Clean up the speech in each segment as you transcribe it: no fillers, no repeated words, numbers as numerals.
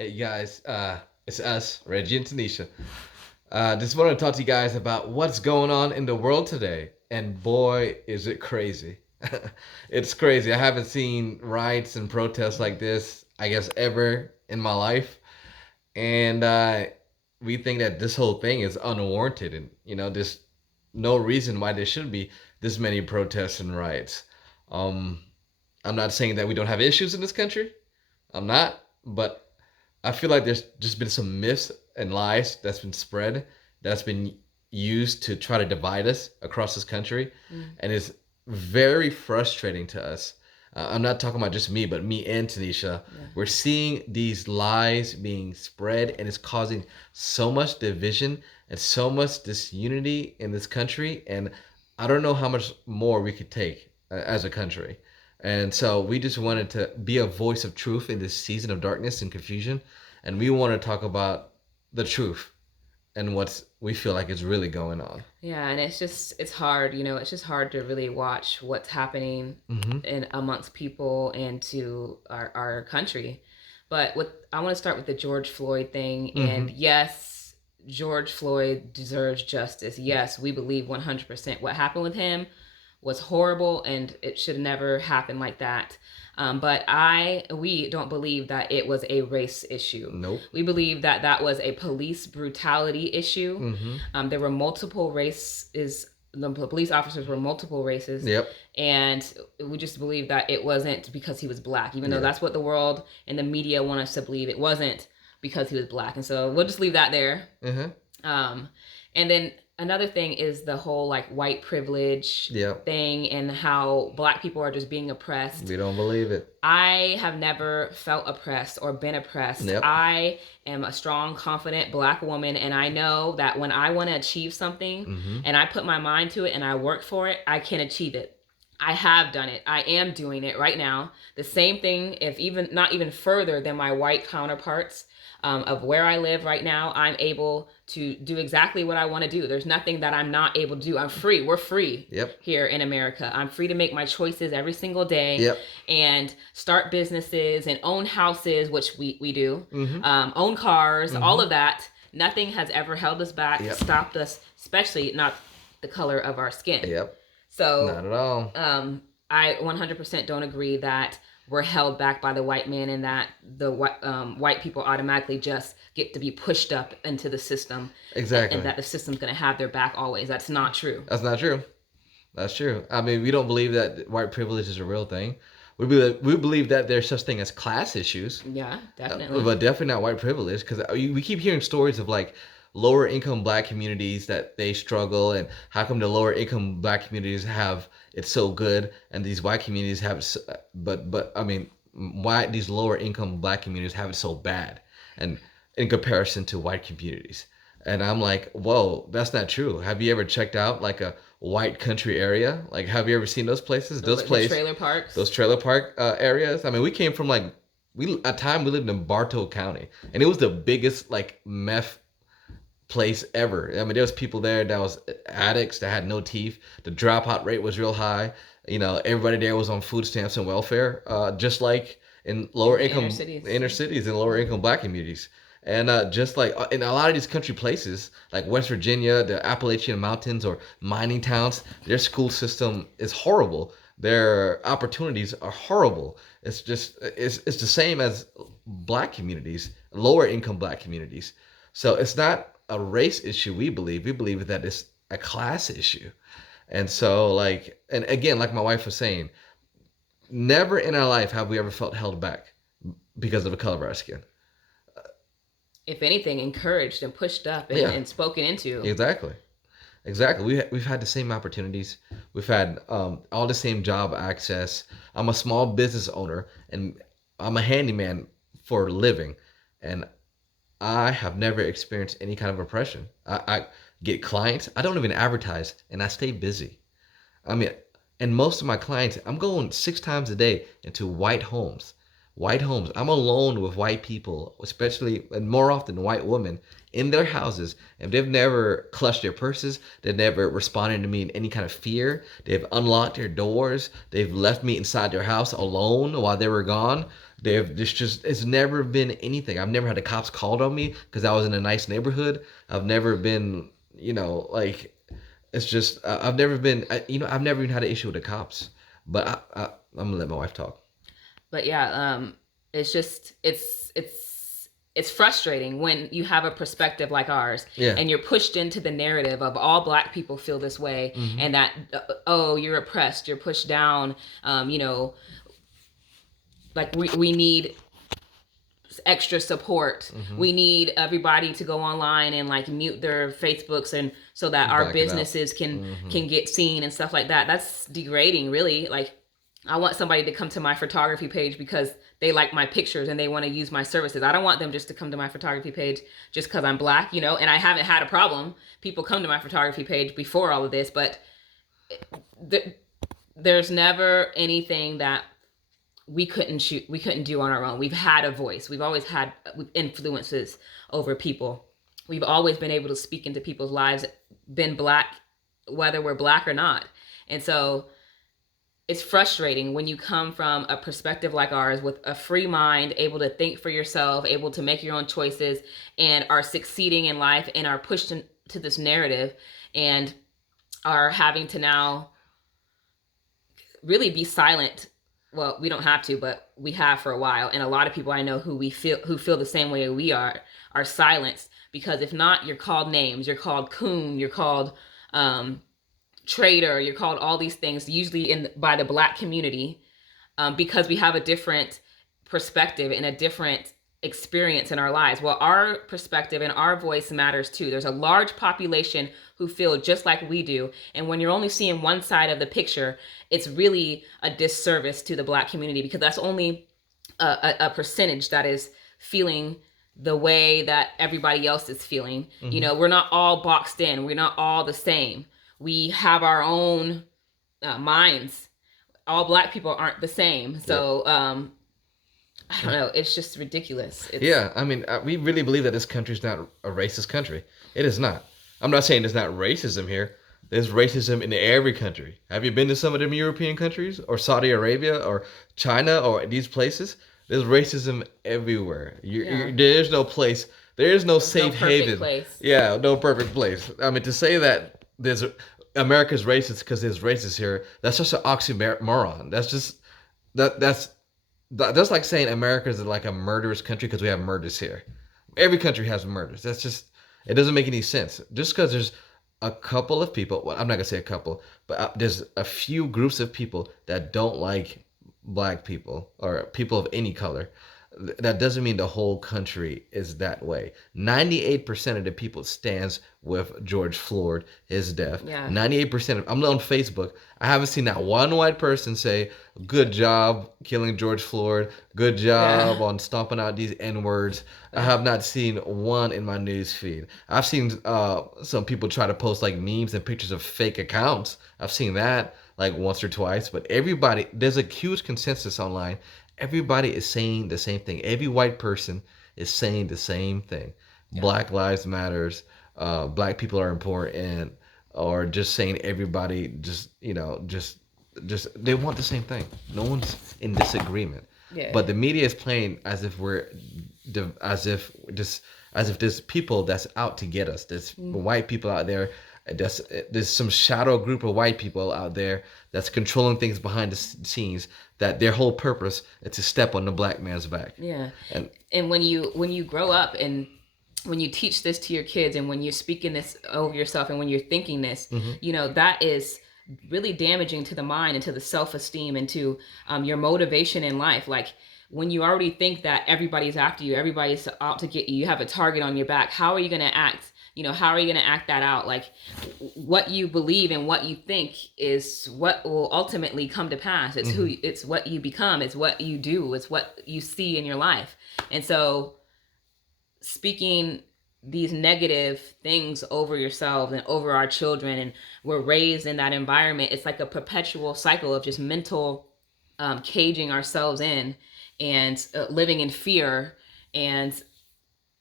Hey guys, it's us, Reggie and Tanisha. Just wanted to talk to you guys about what's going on in the world today. And boy, is it crazy. It's crazy. I haven't seen riots and protests like this, I guess, ever in my life. And we think that this whole thing is unwarranted. And, there's no reason why there should be this many protests and riots. Um, I'm not saying that we don't have issues in this country. I'm not. But I feel like there's just been some myths and lies that's been spread that's been used to try to divide us across this country, and it's very frustrating to us. I'm not talking about just me, but me and Tanisha. Yeah. We're seeing these lies being spread, and it's causing so much division and so much disunity in this country. And I don't know how much more we could take as a country. And so we just wanted to be a voice of truth in this season of darkness and confusion. And we want to talk about the truth and what we feel like is really going on. Yeah, and it's hard, it's just hard to really watch what's happening Hmm. in amongst people and to our country. But I want to start with the George Floyd thing. And Hmm. yes, George Floyd deserves justice. Yes, we believe 100% what happened with him was horrible and it should never happen like that. But we don't believe that it was a race issue. Nope. We believe that that was a police brutality issue. Hmm. There were multiple races. The police officers were multiple races, Yep. and we just believe that it wasn't because he was black, even though Yeah. that's what the world and the media want us to believe. It wasn't because he was black, and so we'll just leave that there. Uh-huh. Um, and then another thing is the whole like white privilege Yep. thing and how black people are just being oppressed. We don't believe it. I have never felt oppressed or been oppressed. Yep. I am a strong, confident black woman, and I know that when I want to achieve something Hmm. and I put my mind to it and I work for it, I can achieve it. I have done it. I am doing it right now. The same thing, if even not even further than my white counterparts of where I live right now, I'm able to do exactly what I want to do. There's nothing that I'm not able to do. I'm free. We're free Yep. here in America. I'm free to make my choices every single day Yep. and start businesses and own houses, which we do, Hmm. own cars, Hmm. all of that. Nothing has ever held us back, Yep. stopped us, especially not the color of our skin. Yep. So Not at all. I 100% don't agree that we're held back by the white man and that the white people automatically just get to be pushed up into the system Exactly. and that the system's going to have their back always. That's not true. That's not true. That's true. I mean, we don't believe that white privilege is a real thing. We believe that there's such thing as class issues, Yeah, definitely. but definitely not white privilege. Because we keep hearing stories of like lower income black communities that they struggle, and how come the lower income black communities have it so good, and these white communities have it. But I mean, why these lower income black communities have it so bad, and in comparison to white communities. And I'm like, whoa, that's not true. Have you ever checked out like a white country area? Like, have you ever seen those places? Those The places, trailer parks. those trailer park areas. I mean, we came from like we at time we lived in Bartow County, and it was the biggest like meth place ever. I mean, there was people there that was addicts that had no teeth. The dropout rate was real high. Everybody there was on food stamps and welfare, just like in lower In the income inner cities and lower income black communities. And just like in a lot of these country places, like West Virginia, the Appalachian Mountains, or mining towns, their school system is horrible. Their opportunities are horrible. It's the same as black communities, lower income black communities. So it's not a race issue. We believe that it's a class issue. And so, like, and again, like my wife was saying, never in our life have we ever felt held back because of the color of our skin. If anything, encouraged and pushed up Yeah, and spoken into. exactly. Exactly. We've had the same opportunities. We've had all the same job access. I'm a small business owner, and I'm a handyman for a living, and I have never experienced any kind of oppression. I get clients. I don't even advertise, and I stay busy. I mean, and most of my clients, I'm going 6 times a day into white homes. White homes. I'm alone with white people, especially and more often white women in their houses. And they've never clutched their purses. They've never responded to me in any kind of fear. They've unlocked their doors. They've left me inside their house alone while they were gone. There's just it's never been anything. I've never had the cops called on me because I was in a nice neighborhood. I've never been, like it's just I've never been, I've never even had an issue with the cops. But I'm gonna let my wife talk. But yeah, it's just it's frustrating when you have a perspective like ours, Yeah. and you're pushed into the narrative of all Black people feel this way, and that oh, you're oppressed, you're pushed down, like we need extra support. We need everybody to go online and like mute their Facebooks, and so that our businesses can get seen and stuff like that. That's degrading, really. Like, I want somebody to come to my photography page because they like my pictures and they want to use my services. I don't want them just to come to my photography page just because I'm Black, and I haven't had a problem. People come to my photography page before all of this, but there's never anything that we couldn't do on our own. We've had a voice. We've always had influences over people. We've always been able to speak into people's lives, been Black, whether we're Black or not. And so it's frustrating when you come from a perspective like ours with a free mind, able to think for yourself, able to make your own choices, and are succeeding in life and are pushed into this narrative and are having to now really be silent. Well, we don't have to, but we have for a while. And a lot of people I know who feel the same way we are silenced, because if not, you're called names. You're called coon. You're called traitor. You're called all these things, usually by the Black community, because we have a different perspective and a different experience in our lives. Well, our perspective and our voice matters too. There's a large population who feel just like we do. And when you're only seeing one side of the picture, it's really a disservice to the Black community, because that's only a percentage that is feeling the way that everybody else is feeling. We're not all boxed in. We're not all the same. We have our own minds. All Black people aren't the same. So, I don't know. It's just ridiculous. Yeah, I mean, we really believe that this country is not a racist country. It is not. I'm not saying there's not racism here. There's racism in every country. Have you been to some of them European countries, or Saudi Arabia, or China, or these places? There's racism everywhere. There's no place. There is no safe haven. Place. Yeah, no perfect place. I mean, to say that America's racist because there's racists here, that's just an oxymoron. That's like saying America is like a murderous country because we have murders here. Every country has murders. It doesn't make any sense. Just because there's a couple of people, well, I'm not gonna say a couple, but there's a few groups of people that don't like Black people or people of any color. That doesn't mean the whole country is that way. 98% of the people stands with George Floyd, his death. Yeah. 98% I'm on Facebook. I haven't seen that one white person say, "Good job killing George Floyd. Good job on stomping out these N-words." I have not seen one in my news feed. I've seen some people try to post like memes and pictures of fake accounts. I've seen that like once or twice, but there's a huge consensus online. Everybody is saying the same thing. Every white person is saying the same thing. Yeah. Black lives matters. Black people are important, or just saying everybody just they want the same thing. No one's in disagreement. Yeah. But the media is playing as if there's people that's out to get us. There's white people out there. There's some shadow group of white people out there that's controlling things behind the scenes, that their whole purpose is to step on the Black man's back. Yeah. And when you grow up and when you teach this to your kids, and when you're speaking this over yourself, and when you're thinking this, that is really damaging to the mind and to the self-esteem and to your motivation in life. Like, when you already think that everybody's after you, everybody's out to get you, you have a target on your back, how are you going to act? How are you going to act that out? Like, what you believe and what you think is what will ultimately come to pass. It's it's what you become. It's what you do. It's what you see in your life. And so speaking these negative things over yourselves and over our children, and we're raised in that environment, it's like a perpetual cycle of just mental caging ourselves in, and living in fear, and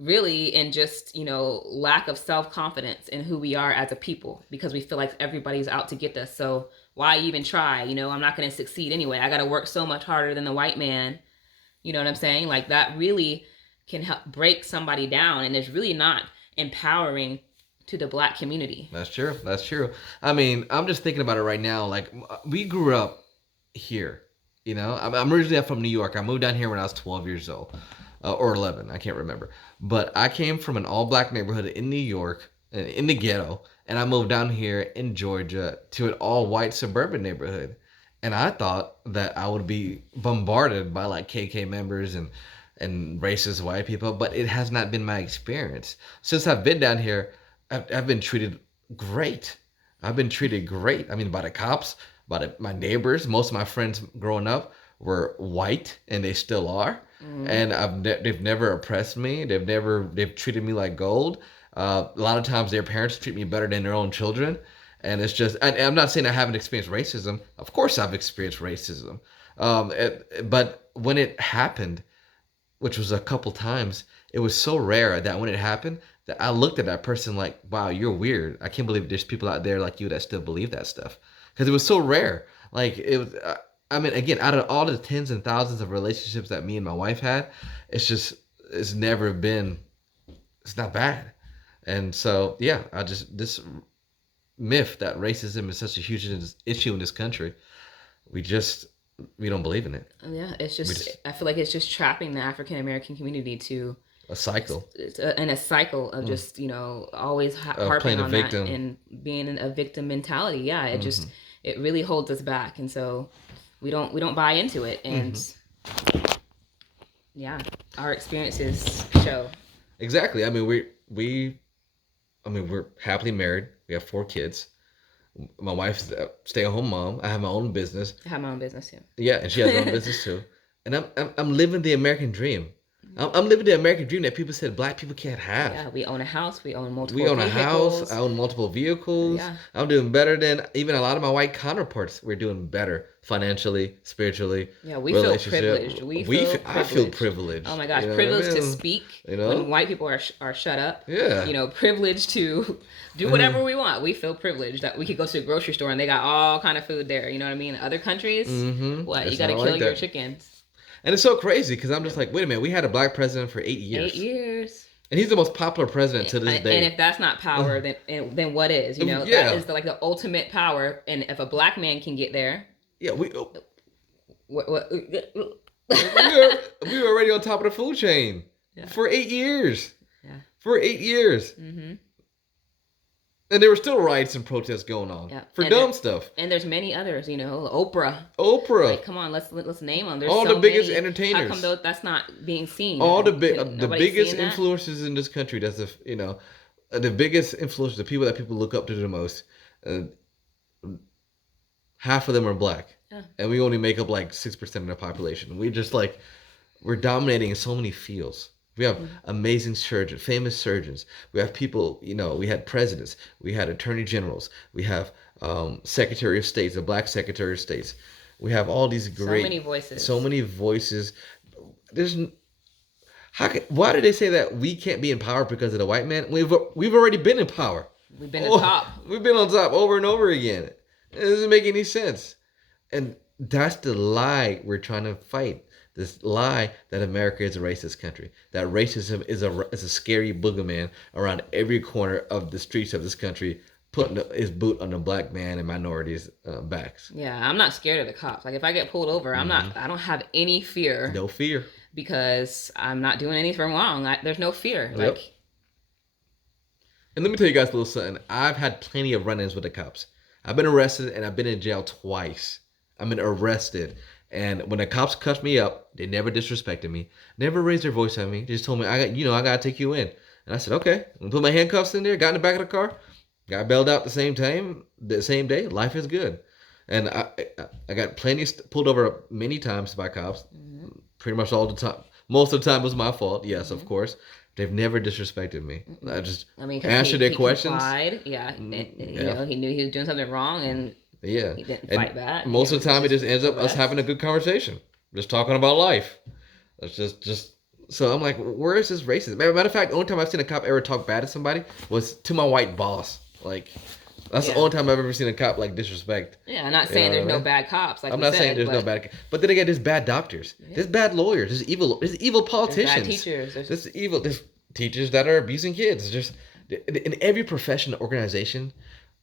really in just, lack of self-confidence in who we are as a people, because we feel like everybody's out to get us. So why even try? I'm not going to succeed anyway. I got to work so much harder than the white man You know what I'm saying? Like that really can help break somebody down, and it's really not empowering to the Black community. That's true. That's true. I mean, I'm just thinking about it right now. Like, we grew up here. You know, I'm originally from New York. I moved down here when I was 12 years old, or 11. I can't remember. But I came from an all-black neighborhood in New York, in the ghetto, and I moved down here in Georgia to an all-white suburban neighborhood. And I thought that I would be bombarded by like KK members and racist white people, but it has not been my experience. Since I've been down here, I've been treated great. I've been treated great. I mean, by the cops, by my neighbors. Most of my friends growing up were white, and they still are. And they've never oppressed me. They've treated me like gold. A lot of times, their parents treat me better than their own children. And it's just, I'm not saying I haven't experienced racism. Of course, I've experienced racism. But when it happened, which was a couple times, it was so rare that when it happened, that I looked at that person like, wow, you're weird. I can't believe there's people out there like you that still believe that stuff. Because it was so rare. Like, it was, I mean, again, out of all the tens and thousands of relationships that me and my wife had, it's never been, it's not bad. And so, yeah, this myth that racism is such a huge issue in this country, we just, we don't believe in it. Yeah, it's just, I feel like it's just trapping the African American community to a cycle, in a cycle of just, always harping on victim. that and being in a victim mentality. Yeah, it just, it really holds us back, and so we don't buy into it. And yeah, our experiences show. Exactly. I mean, we're happily married. We have 4 kids. My wife's a stay-at-home mom. I have my own business. I have my own business too. Yeah, and she has her own business too. And I'm living the American dream. I'm living the American dream that people said Black people can't have. Yeah, we own a house. We own multiple. We own vehicles. a house. I own multiple vehicles. Yeah. I'm doing better than even a lot of my white counterparts. We're doing better financially, spiritually. Yeah, we feel privileged. I feel privileged. Oh my gosh, privileged to speak. When white people are shut up. Yeah. Privileged to do whatever we want. We feel privileged that we could go to the grocery store and they got all kind of food there. You know what I mean? In other countries, what? It's you got to kill your chickens. And it's so crazy because I'm just like, wait a minute, we had a Black president for 8 years. 8 years. And he's the most popular president to this day. And if that's not power, then what is? That is like the ultimate power. And if a Black man can get there. Yeah, we were already on top of the food chain for 8 years. Yeah. For 8 years. Mm-hmm. And there were still riots and protests going on for dumb stuff. And there's many others, Oprah. Like, come on, let's name them. There's all so the biggest many. entertainers. How come that's not being seen? All the biggest influencers in this country. That's the biggest influencers, the people that people look up to the most. Half of them are Black, and we only make up like 6% of the population. We're dominating in so many fields. We have amazing surgeons, famous surgeons. We have people, we had presidents. We had attorney generals. We have secretary of states, a Black secretary of states. We have all these great... So many voices. Why did they say that we can't be in power because of the white man? We've already been in power. We've been on top. We've been on top over and over again. It doesn't make any sense. And that's the lie we're trying to fight. This lie that America is a racist country, that racism is a scary boogeyman around every corner of the streets of this country, putting his boot on the Black man and minorities' backs. Yeah, I'm not scared of the cops. Like if I get pulled over, I don't have any fear. No fear. Because I'm not doing anything wrong. There's no fear. Yep. And let me tell you guys a little something. I've had plenty of run-ins with the cops. I've been arrested and I've been in jail twice. I've been arrested. And when the cops cuffed me up, they never disrespected me, never raised their voice at me. They just told me, I gotta take you in. And I said, okay. And put my handcuffs in there, got in the back of the car, got bailed out the same day. Life is good. And I got pulled over many times by cops, pretty much all the time. Most of the time was my fault, yes, of course. They've never disrespected me. I just answered their questions. Complied. Yeah, he knew he was doing something wrong, and he didn't fight back. Most of the time, it just ends up us having a good conversation, just talking about life. That's just. So I'm like, where is this racism? Matter of fact, the only time I've seen a cop ever talk bad to somebody was to my white boss. Like, That's the Yeah. only time I've ever seen a cop like disrespect. Yeah, I'm not You saying know what there's I no mean? bad cops, like I'm we not said, saying there's no bad, but then again, there's bad doctors, there's bad lawyers, there's evil there's bad politicians, teachers. there's teachers that are abusing kids. There's in every profession, organization,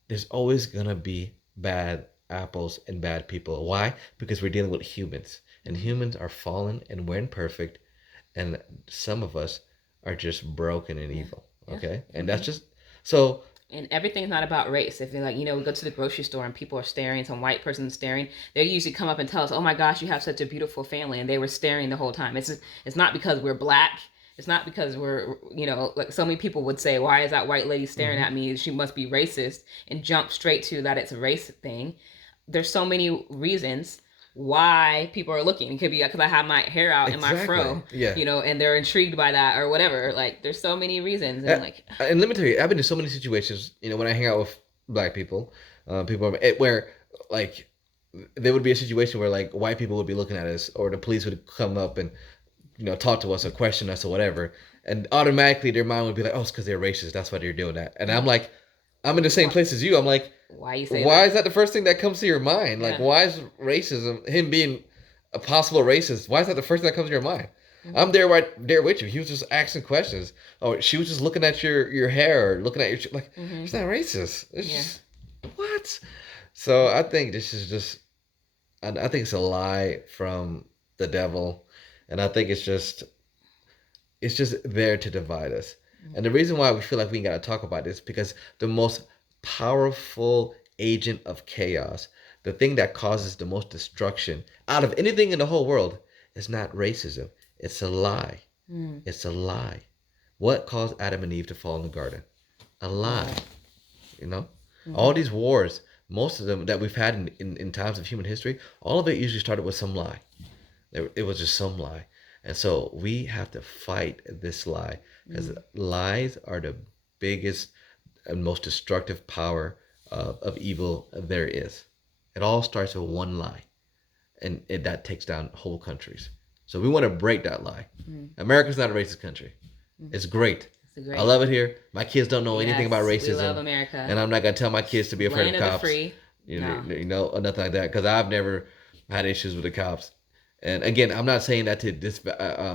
there's always gonna be bad apples and bad people. Why? Because we're dealing with humans, and humans are fallen and we're imperfect, and some of us are just broken and evil. Yeah. Okay, and that's just so. And everything's not about race. If you're like, we go to the grocery store and people are staring, some white person staring, they usually come up and tell us, "Oh my gosh, you have such a beautiful family," and they were staring the whole time. It's not because we're black. It's not because we're, like so many people would say, "Why is that white lady staring at me? She must be racist," and jump straight to that it's a race thing. There's so many reasons why people are looking. It could be because I have my hair out in my fro, Yeah. and they're intrigued by that or whatever. Like, there's so many reasons, and And let me tell you, I've been in so many situations. When I hang out with black people, where like there would be a situation where like white people would be looking at us, or the police would come up and talk to us or question us or whatever, and automatically their mind would be like, oh, it's because they're racist. That's why they're doing that. And I'm like, I'm in the same place as you. I'm like, why you say why that? is that the first thing that comes to your mind? Like, why is racism, him being a possible racist, why is that the first thing that comes to your mind? I'm right there with you. He was just asking questions. Oh, she was just looking at your hair or looking at your like. It's not racist. It's just what. So I think this is just. I think it's a lie from the devil, and I think it's just there to divide us. And the reason why we feel like we got to talk about this because the most powerful agent of chaos, the thing that causes the most destruction out of anything in the whole world, is not racism. It's a lie. It's a lie. What caused Adam and Eve to fall in the garden? A lie. All these wars, most of them that we've had in times of human history, all of it usually started with some lie. It was just some lie. And so we have to fight this lie because lies are the biggest and most destructive power of evil there is. It all starts with one lie, and that takes down whole countries. So we want to break that lie. America's not a racist country. It's great. I love it here. My kids don't know anything about racism. We love America. And I'm not going to tell my kids to be afraid of cops. Free. Or nothing like that. Because I've never had issues with the cops. And again, I'm not saying that to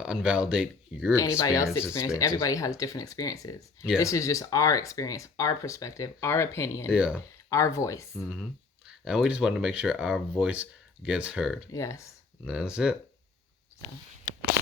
invalidate your anybody else's experience. Everybody has different experiences. Yeah. This is just our experience, our perspective, our opinion, our voice. Mm-hmm. And we just wanted to make sure our voice gets heard. Yes. And that's it. So.